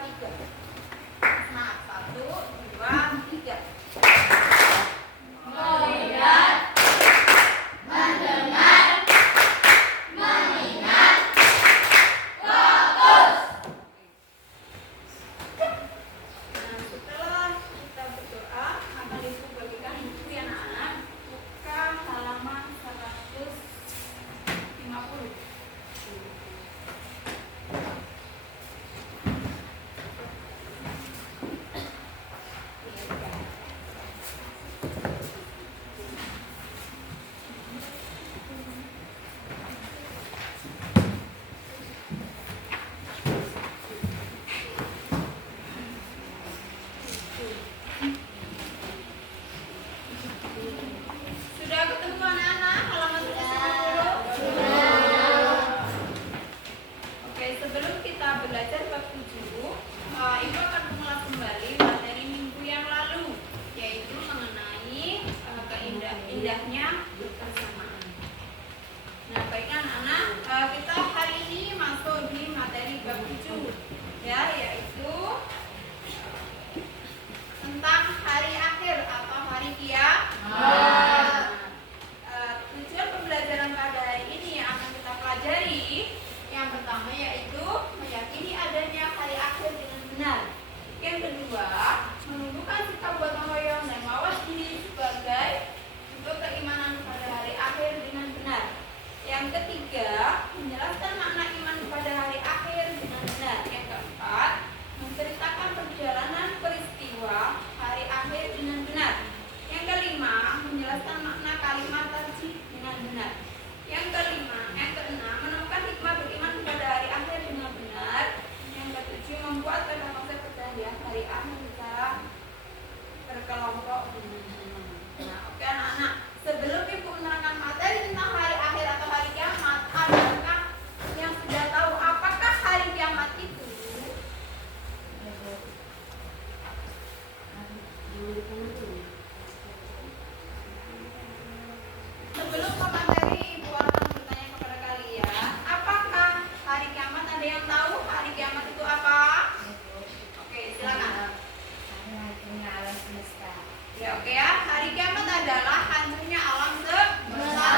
3. Nah, 1, 2, 3. Melihat, mendengar, mengingat, fokus. Nah, setelah kita berdoa, akan Ibu bagikan buku ya anak-anak. Buka halaman 150. Sudah ketemu anak-anak halaman 150? Oke, sebelum kita belajar bab 7, Ibu akan mengulas kembali materi minggu yang lalu, yaitu mengenai keindah-indahnya bersamaan. Nah, baiklah anak-anak, kita hari ini masuk di materi bab 7, ya, yaitu tentang hari akhir atau hari kiamat. Tujuan pembelajaran pada hari ini yang akan kita pelajari, yang pertama yaitu meyakini adanya hari akhir dengan benar. Yang kedua, menunjukkan sikap gotong royong dan mawas diri sebagai untuk keimanan pada hari akhir dengan benar. Yang ketiga, menjelaskan makna iman kepada hari akhir dengan benar. Yang keempat, menceritakan perjalanan peristiwa hari akhir dengan benar. Yang kelima, menjelaskan makna kalimat tarjih dengan benar. Yang keenam, menemukan hikmah beriman kepada hari akhir dengan benar. Yang ketujuh, membuat konsep percaya hari akhir secara berkelompok dengan benar. Nah, oke anak-anak, sebelum Ibu menerangkan materi tentang hari akhir atau hari kiamat, adakah yang sudah tahu apakah hari kiamat itu? Sebelum ke materi, Ibu akan bertanya kepada kalian, apakah hari kiamat, ada yang tahu hari kiamat itu apa? Oke, silakan. Ya, oke ya. Hari kiamat adalah hancurnya alam semesta.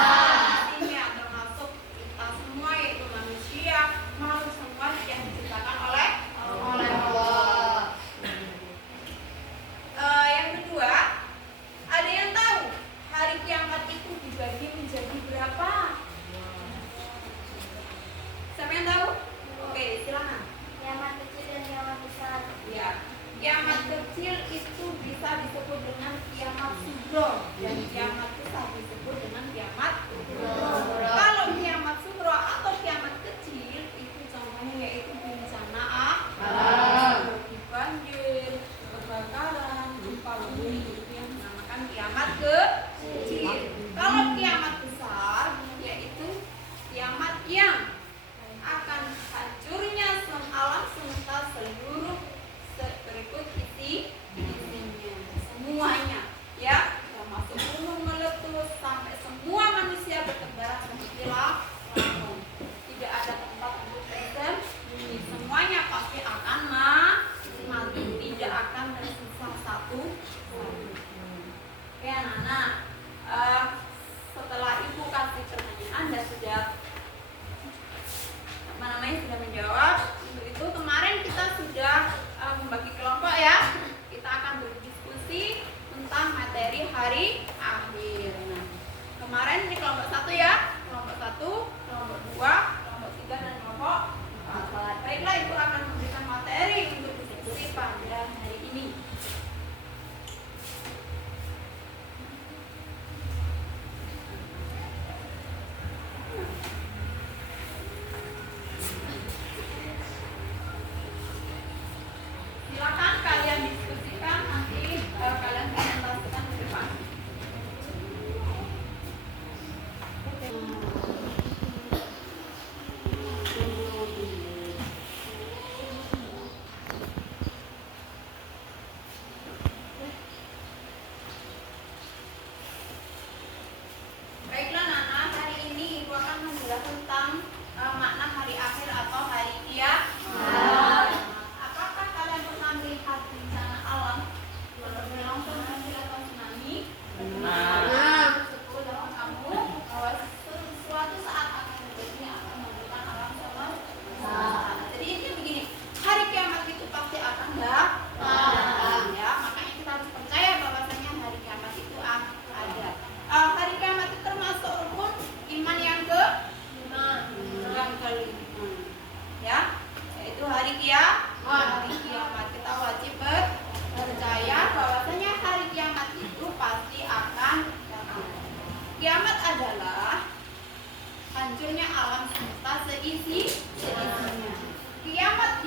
Artinya termasuk kita semua, yaitu manusia, makhluk semua yang diciptakan oleh Allah. Yang kedua, ada yang tahu hari kiamat itu dibagi menjadi berapa? Siapa yang tahu? Oke, silakan. Kiamat kecil dan kiamat besar. Ya, kiamat kecil itu bisa disebut dengan kiamat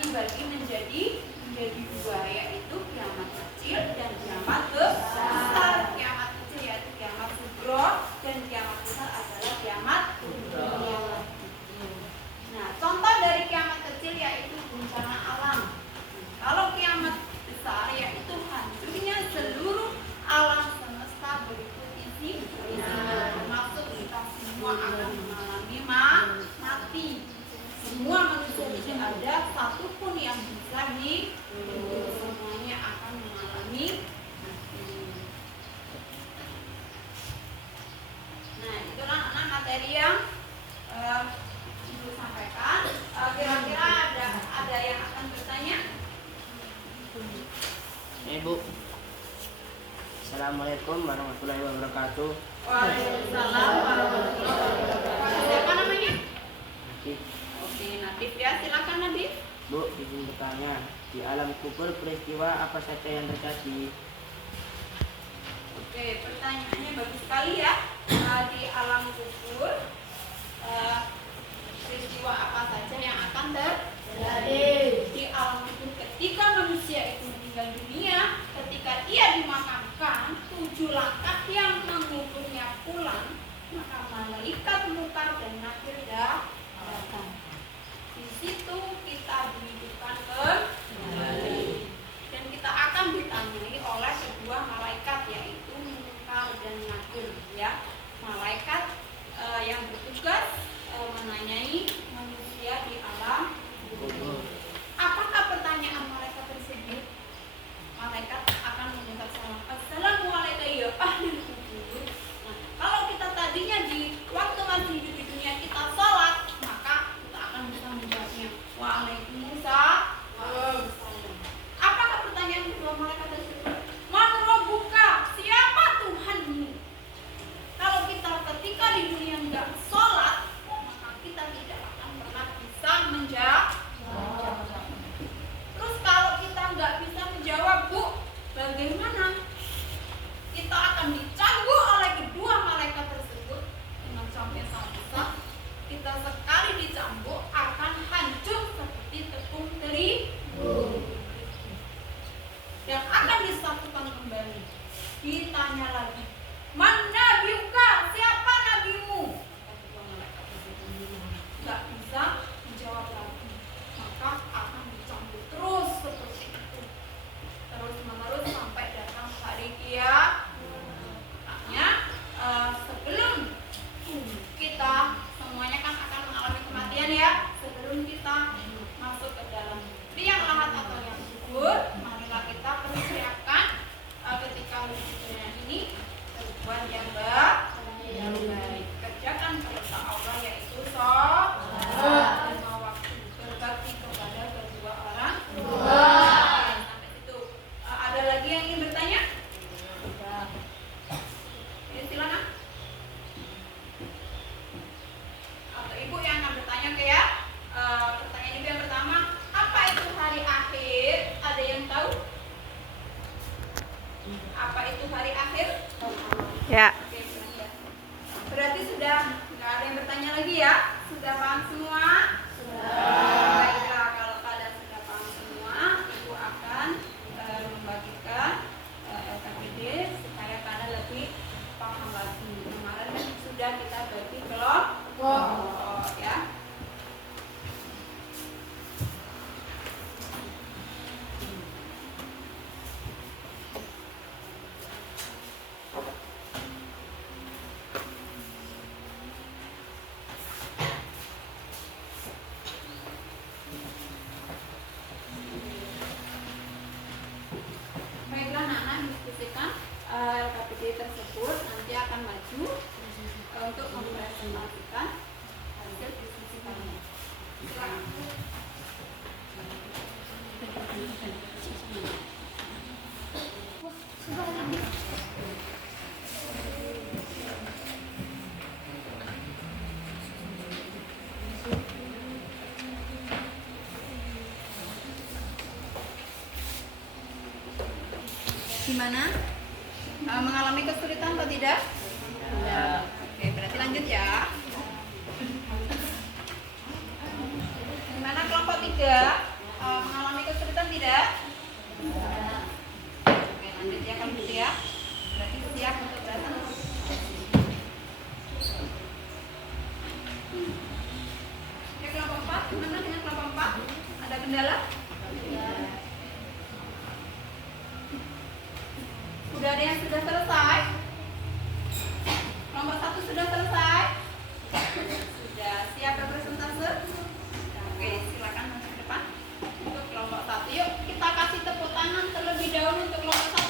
dibagi menjadi dua, yaitu kiamat kecil dan kiamat besar. Kiamat kecil yaitu kiamat sugro dan kiamat besar adalah kiamat kubro. Nah, contoh dari kiamat kecil yaitu bencana alam. Kalau kiamat besar yaitu hancurnya seluruh alam semesta berikut isinya. Termasuk kita semua akan mengalami mati. Semua manusia tidak ada satupun yang bisa hidup. Semuanya akan mengalami mati. Nah, itulah anak materi yang Ibu sampaikan. Kira-kira ada yang akan bertanya? Ibu. Assalamualaikum warahmatullahi wabarakatuh. Waalaikumsalam warahmatullahi wabarakatuh. Siapa namanya? Natif. Oke, Natif ya. Silakan Natif. Bu, izin bertanya, di alam kubur peristiwa apa saja yang terjadi? Oke, pertanyaannya bagus sekali ya. Di alam kubur peristiwa apa saja yang akan terjadi? Di alam kubur ketika manusia itu meninggal dunia, ketika ia dimakamkan, 7 langkah yang mengukurnya pulang, maka malaikat mungkar dan nakir datang. Di situ kita dihidupkan kembali dan kita akan ditanyai oleh kedua malaikat, yaitu mungkar dan nakir ya. Malaikat yang bertugas menanyai manusia di alam kubur. Apakah pertanyaan malaikat tersebut? Malaikat akan mengucap salam, Assalamualaikum ya ahli kubur. Nah, kalau kita tadinya di waktu masih hidup di dunia kita sholat, maka kita akan bisa menjawabnya Waalaikumsalam. Apakah pertanyaan kedua malaikat tersebut? Man rabbuka, siapa Tuhanmu? Kalau kita ketika di dunia enggak sholat, maka kita tidak akan pernah bisa menjawab. Terus kalau kita nggak bisa menjawab, Bu, bagaimana? Kita akan dicambuk oleh kedua malaikat tersebut dengan cambuk yang sangat besar. Kita sekali dicambuk akan hancur seperti tepung terigu dan akan disatukan kembali. Ditanya lagi, Man nabiuka, siapa nabimu? Kedua malaikat tersebut nggak bisa menjawab lagi, maka akan dicambuk terus seperti itu, terus menerus sampai datang hari kiamat. Makanya sebelum kita semuanya kan akan mengalami kematian ya, sebelum kita masuk ke dalam liang lahat atau liang kubur, marilah kita persiapkan ketika hidup dunia ini berbuat yang baik, kerjakan perintah Allah yaitu sholat, lima waktu, berbakti kepada kedua orang tua. Sampai situ. Ada lagi yang ingin bertanya? Ya, silakan. Atau ibu yang akan bertanya ke ya? Pertanyaan ibu yang pertama, apa itu hari akhir? Ada yang tahu? Apa itu hari akhir? Ya. Oke, ya. Berarti sudah nggak ada yang bertanya lagi ya? Sudah paham semua? Sudah. Baiklah, kalau kalian sudah paham semua, ibu akan membagikan LKPD supaya kalian lebih paham lagi. Kemarin kan sudah kita bagi kelompok ya. Baiklah, anak-anak diskusikan LKPD tersebut nanti akan maju untuk mempresentasikan hasil diskusi kami. Silakan. Gimana? Mengalami kesulitan atau tidak? Ya. Oke, berarti lanjut ya. Gimana kelompok 3? Udah ada yang sudah selesai? Kelompok 1 sudah selesai? Sudah siap berpresentase? Oke, silakan masuk ke depan. Untuk kelompok 1, yuk kita kasih tepuk tangan terlebih dahulu untuk kelompok 1.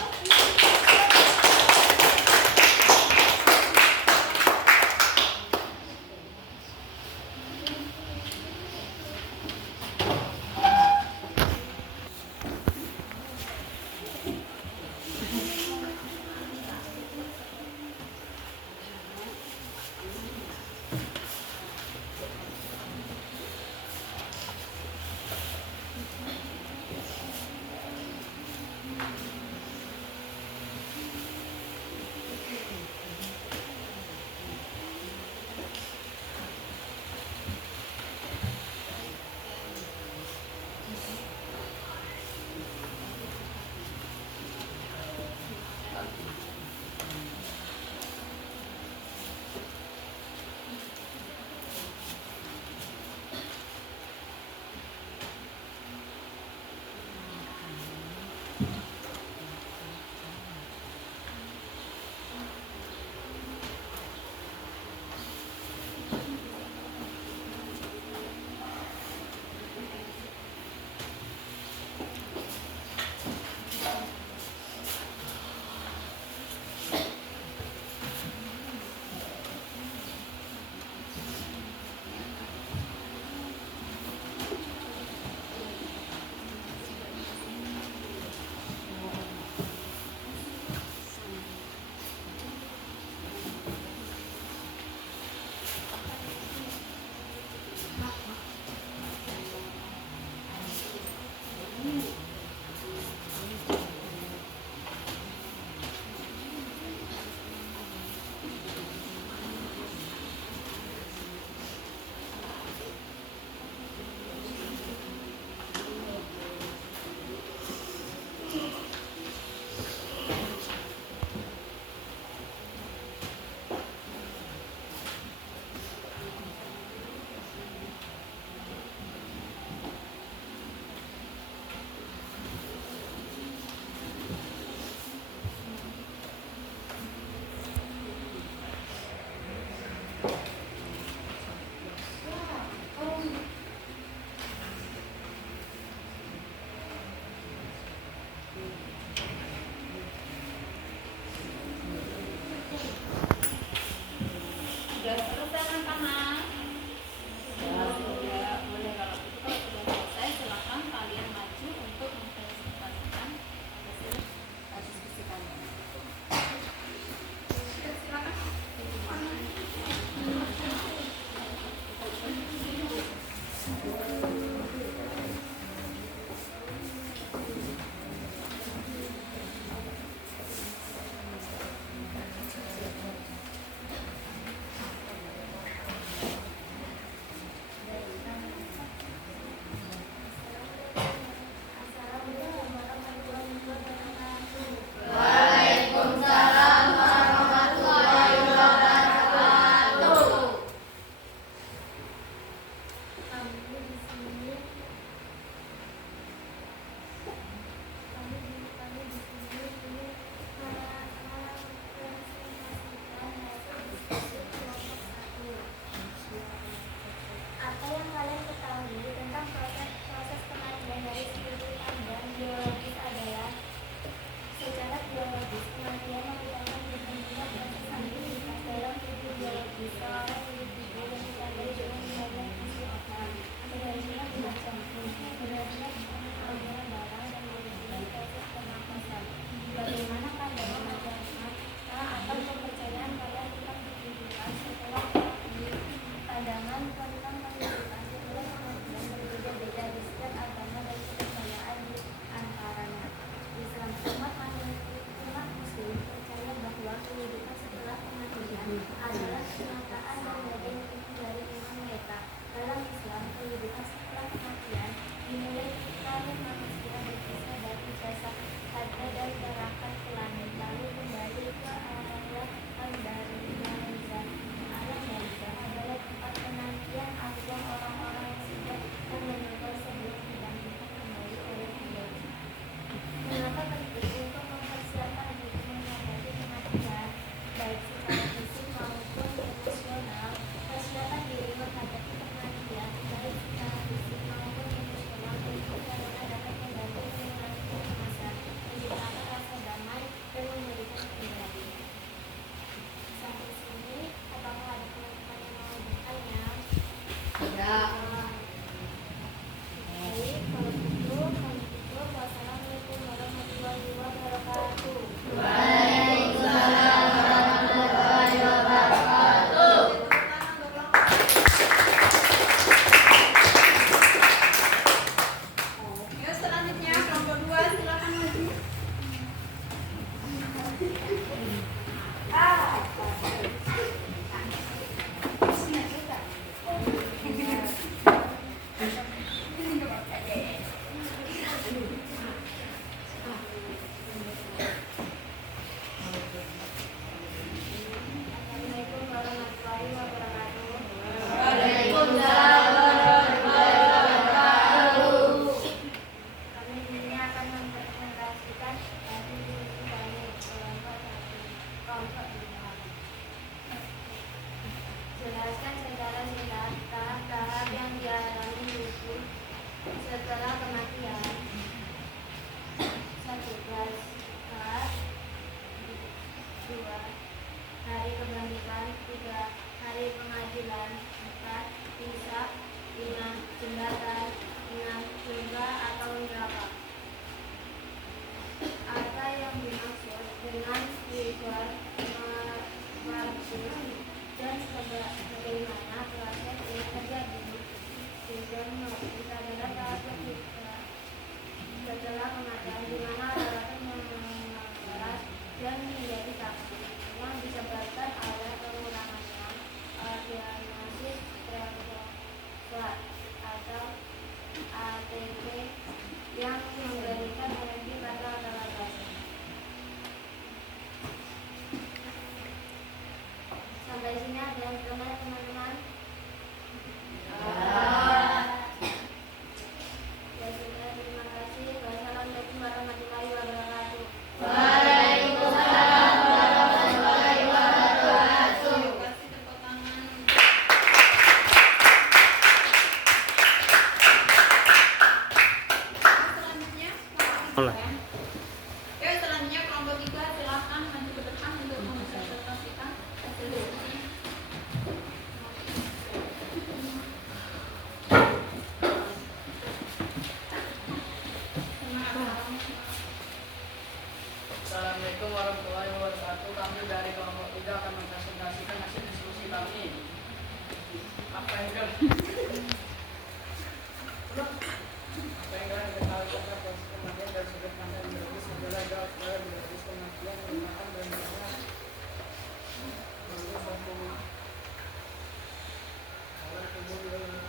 Oleh. Oke, selanjutnya kelompok 3 silahkan maju ke depan untuk mempresentasikan hasil diskusinya. Assalamualaikum warahmatullahi wabarakatuh. Kami dari kelompok 3 akan mempresentasikan hasil diskusi kami. Apa yang kalian ketahui tentang proses kematian dari sudut pandang biologis adalah jawab pada biologis kematian merupakan benar-benar tubuh biologis.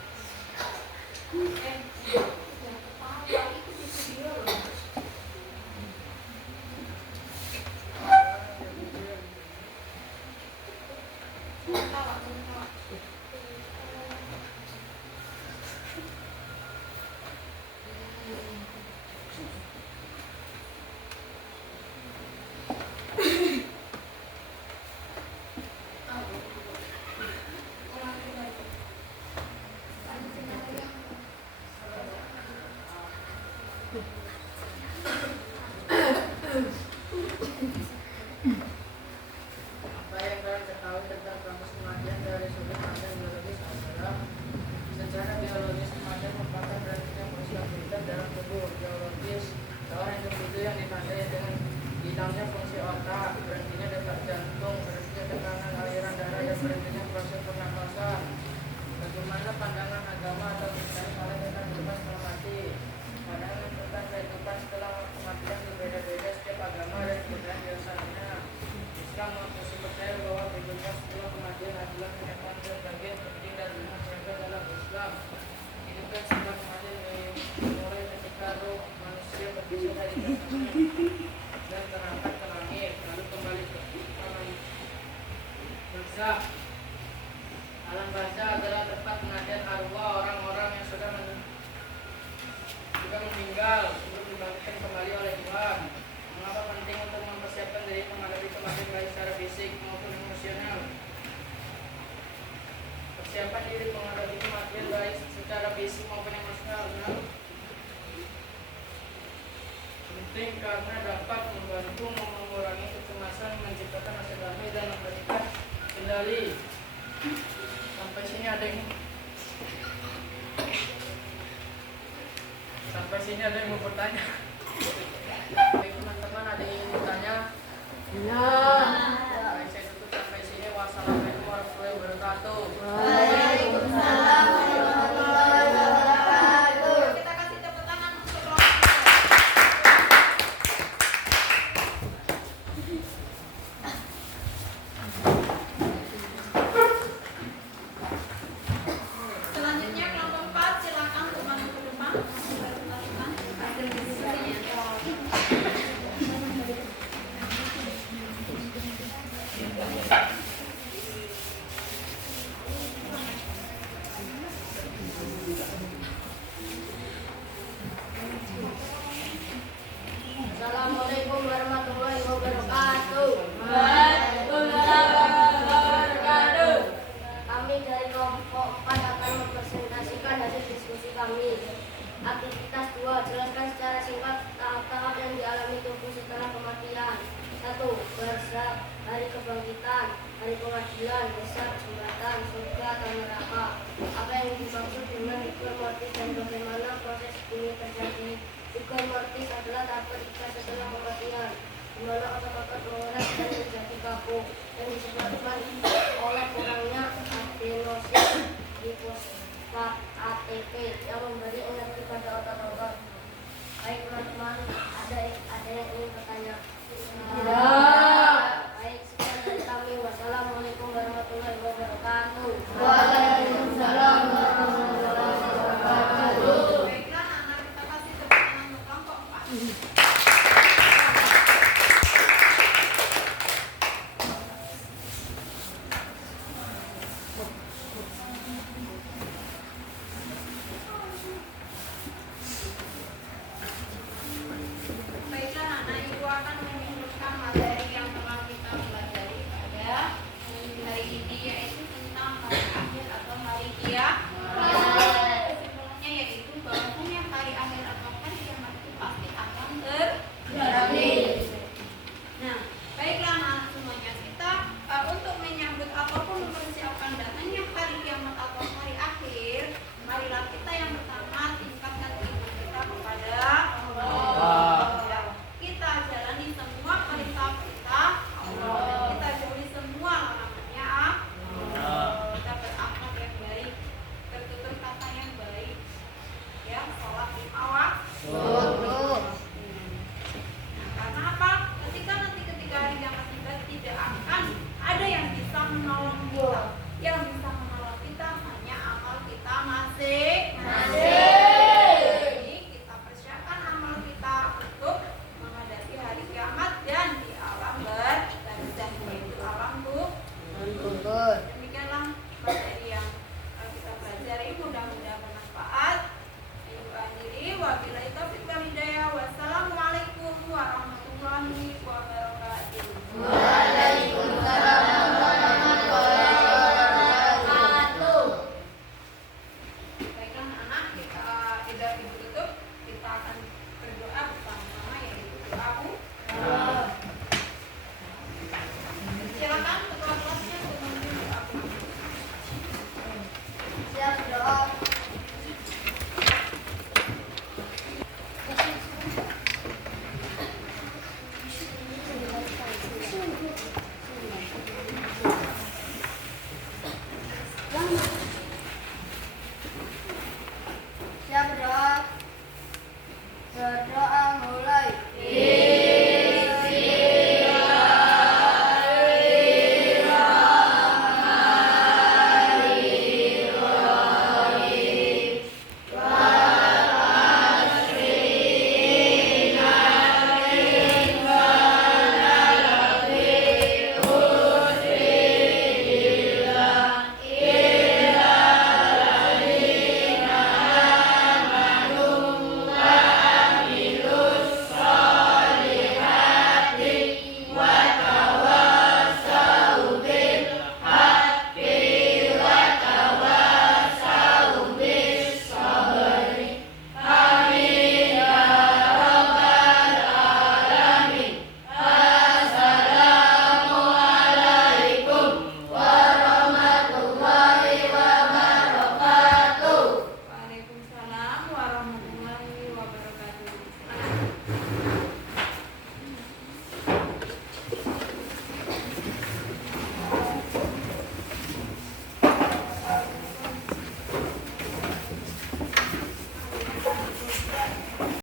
Apa yang kalian ketahui tentang proses kematian dari sudut pandang biologis adalah secara biologis kematian merupakan berhentinya proses aktivitas dalam tubuh biologis seorang individu yang ditandai dengan hilangnya fungsi otak, berhentinya detak jantung, berhentinya tekanan aliran darah, dan berhentinya proses pernapasan. Bagaimana pandangan agama atau misalnya kalian tentang kehidupan setelah mati? Pandangan tentang kehidupan setelah kematian berbeda-beda setiap agama dan kebudayaan biasanya. Islam masih percaya bahwa kehidupan setelah kematian adalah kenyataan dan bagian penting dan rumah tangga dalam Islam. Kehidupan setelah kematian dimulai ketika roh manusia berpisah dari jasadnya dan terangkat ke langit, lalu kembali ke alam barzakh. Alam barzakh adalah tempat penantian arwah orang-orang yang sudah meninggal sebelum dibangkitkan kembali oleh Tuhan. Mengapa penting untuk mempersiapkan diri menghadapi kematian baik secara fisik maupun emosional? Persiapan diri menghadapi kematian baik secara fisik maupun emosional penting karena dapat membantu mengurangi kecemasan, menciptakan rasa damai dan memberikan kendali. Sampai sini ada yang mau bertanya. Baik teman-teman, ada yang mau bertanya? Baik, saya tutup sampai sini. Wassalamualaikum warahmatullahi wabarakatuh. Waalaikumsalam warahmatullahi wabarakatuh. Kita kasih tepuk tangan untuk selanjutnya kelompok 4 silakan untuk maju ke depan mempresentasikan hasil diskusinya. Assalamualaikum warahmatullahi wabarakatuh. Kami dari kelompok 4 akan mempresentasikan hasil diskusi kami. Aktivitas 2, jelaskan secara singkat tahap-tahap yang dialami tubuh setelah kematian. 1. Barzakh, hari kebangkitan, hari pengadilan, hisab, jembatan, surga atau neraka. Apa yang dimaksud dengan rigor mortis dan bagaimana proses ini terjadi? Rigor mortis adalah tahap ketiga setelah kematian, di mana otot-otot mengeras dan menjadi kaku, yang disebabkan oleh kurangnya adenosin trifosfat ATP yang memberi energi pada otot-otot. Baik teman-teman, ada yang ingin bertanya? Baik, sekian dari kami. Wassalamualaikum warahmatullahi wabarakatuh. Waalaikumsalam warahmatullahi wabarakatuh. Baiklah, anak kita kasih tepuk tangan untuk kelompok 4. Baiklah, anak ibu akan menyebutkan materi yang telah kita pelajari pada hari ini, yaitu tentang hari akhir atau hari kiamat. Kesimpulannya yaitu bahwa hari akhir atau hari kiamat itu pasti akan terjadi. Berdoa